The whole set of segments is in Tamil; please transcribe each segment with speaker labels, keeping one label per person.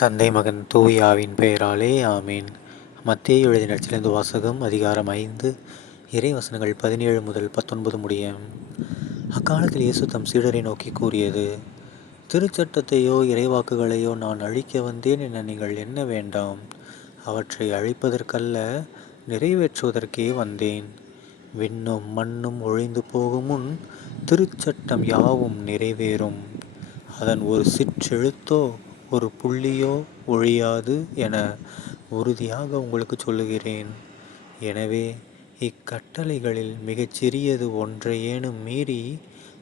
Speaker 1: தந்தை மகன் தூயாவின் பெயராலே ஆமீன். மத்திய எழுதி நடிச்சிலிருந்து வாசகம் அதிகாரம் ஐந்து இறை வசனங்கள் பதினேழு முதல் பத்தொன்பது முடிய அக்காலத்தில் இயேசு தம் சீடரை நோக்கி கூறியது திருச்சட்டத்தையோ இறைவாக்குகளையோ நான் அழிக்க வந்தேன் என நீங்கள் என்ன வேண்டாம்? அவற்றை அழிப்பதற்கல்ல நிறைவேற்றுவதற்கே வந்தேன். விண்ணும் மண்ணும் ஒழிந்து போகும் முன் திருச்சட்டம் யாவும் நிறைவேறும். அதன் ஒரு சிற்றெழுத்தோ ஒரு புள்ளியோ ஒழியாது என உறுதியாக உங்களுக்கு சொல்லுகிறேன். எனவே இக்கட்டளைகளில் மிகச்சிறியது ஒன்றையேனும் மீறி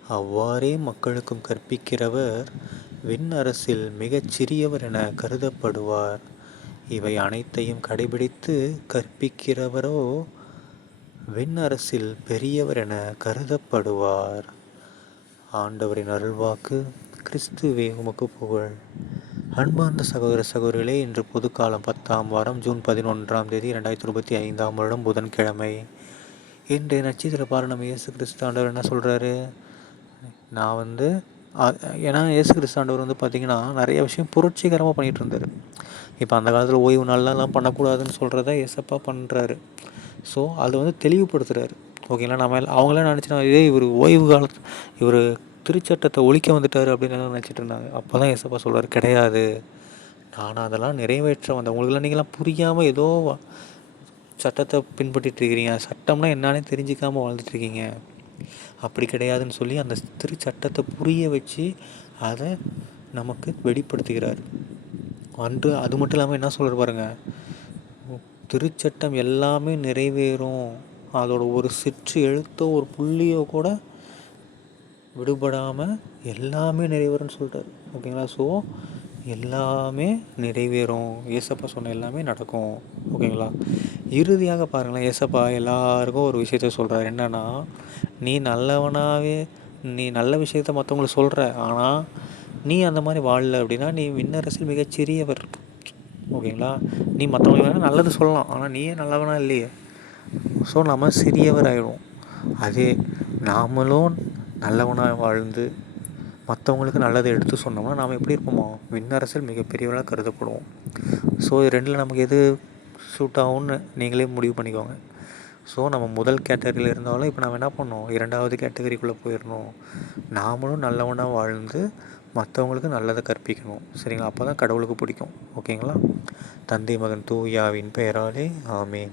Speaker 1: அவ்வாறே மக்களுக்கும் கற்பிக்கிறவர் விண் அரசில் மிகச் சிறியவர் என கருதப்படுவார். இவை அனைத்தையும் கடைபிடித்து கற்பிக்கிறவரோ விண் அரசில் பெரியவர் என கருதப்படுவார். ஆண்டவரின் அருள்வாக்கு கிறிஸ்துவே உமக்கு புகழ். அன்பார்ந்த சகோதர சகோதரிகளே இன்று பொதுக்காலம் பத்தாம் வாரம் ஜூன் பதினொன்றாம் தேதி ரெண்டாயிரத்தி இருபத்தி ஐந்தாம் வருடம் புதன்கிழமை. இன்றைய நட்சத்திர பாரணம் இயேசு கிறிஸ்தாண்டவர் என்ன சொல்கிறாரு நான் வந்து ஏன்னா இயேசு கிறிஸ்தாண்டவர் வந்து பார்த்திங்கன்னா நிறைய விஷயம் புரட்சிகரமாக பண்ணிகிட்டு இருந்தார். இப்போ அந்த காலத்தில் ஓய்வு நாள்லாம் பண்ணக்கூடாதுன்னு சொல்கிறத இயேசப்பா பண்ணுறாரு ஸோ அதை வந்து தெளிவுபடுத்துகிறாரு ஓகேங்களா? நம்ம அவங்களாம் நினச்சினா இதே இவர் ஓய்வு காலத்து இவர் திருச்சட்டத்தை ஒழிக்க வந்துட்டார் அப்படின்னு நினச்சிட்டு இருந்தாங்க. அப்போ தான் ஏசப்பா சொல்கிறார் கிடையாது. நான் அதெல்லாம் நிறைவேற்ற வந்தேன். உங்களுக்குலாம் நீங்களாம் புரியாமல் ஏதோ சட்டத்தை பின்பற்றிட்டு இருக்கிறீங்க. சட்டம்னா என்னன்னே தெரிஞ்சிக்காமல் வாழ்ந்துட்டுருக்கீங்க அப்படி கிடையாதுன்னு சொல்லி அந்த திருச்சட்டத்தை புரிய வச்சு அதை நமக்கு வெளிப்படுத்துகிறார். அன்று அது மட்டும் இல்லாமல் என்ன சொல்கிற பாருங்க திருச்சட்டம் எல்லாமே நிறைவேறும். அதோட ஒரு சிற்று எழுத்தோ ஒரு புள்ளியோ கூட விடுபடாமல் எல்லாமே நிறைவேறும்னு சொல்லிட்டாரு ஓகேங்களா? ஸோ எல்லாமே நிறைவேறும். ஏசப்பா சொன்ன எல்லாமே நடக்கும். ஓகேங்களா? இறுதியாக பாருங்களேன். ஏசப்பா எல்லாருக்கும் ஒரு விஷயத்த சொல்கிறார் என்னென்னா நீ நல்லவனாகவே நீ நல்ல விஷயத்த மற்றவங்களுக்கு சொல்கிற ஆனால் நீ அந்த மாதிரி வாழல அப்படின்னா நீ விண்ணரசில் மிகச்சிறியவர். ஓகேங்களா? நீ மற்றவங்களுக்கு நல்லது சொல்லலாம். ஆனால் நீயே நல்லவனா இல்லையே. ஸோ நம்ம சிறியவர் ஆகிடும் அதே நாமளும் நல்லவனாக வாழ்ந்து மற்றவங்களுக்கு நல்லதை எடுத்து சொன்னோம்னா நாம் எப்படி இருப்போமோ? விண்ணரசில் மிகப்பெரியவளாக கருதப்படுவோம். ஸோ இது ரெண்டில் நமக்கு எது சூட் ஆகும்னு நீங்களே முடிவு பண்ணிக்கோங்க. ஸோ நம்ம முதல் கேட்டகரியில் இருந்தாலும் இப்போ நம்ம என்ன பண்ணோம் இரண்டாவது கேட்டகரிக்குள்ளே போயிடணும் நாமளும் நல்லவனாக வாழ்ந்து மற்றவங்களுக்கு நல்லதை கற்பிக்கணும். சரிங்களா? அப்போ தான் கடவுளுக்கு பிடிக்கும். ஓகேங்களா? தந்தை மகன் தூயாவின் பெயராலே ஆமேன்.